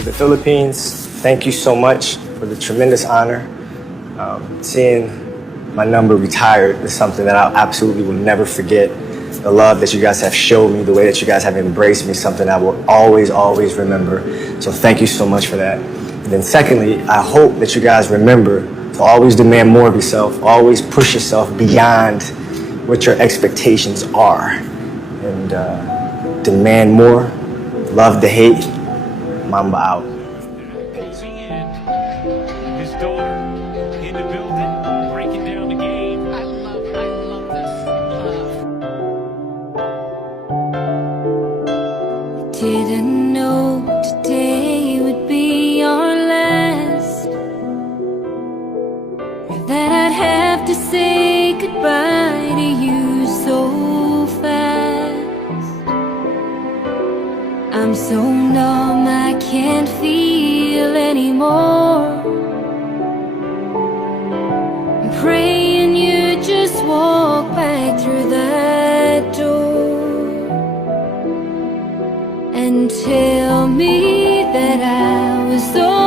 to the Philippines, thank you so much for the tremendous honor. Seeing my number retired is something that I absolutely will never forget. The love that you guys have showed me, the way that you guys have embraced me, something I will always, always remember. So thank you so much for that. And then secondly, I hope that you guys remember to always demand more of yourself, always push yourself beyond what your expectations are. And demand more, love the hate, Mamba out. His daughter in the building, breaking down the game. I love this. Didn't know today would be our last, or that I'd have to say goodbye to you so fast. I'm so numb I can't feel anymore. I'm praying you just walk back through that door and tell me that I was so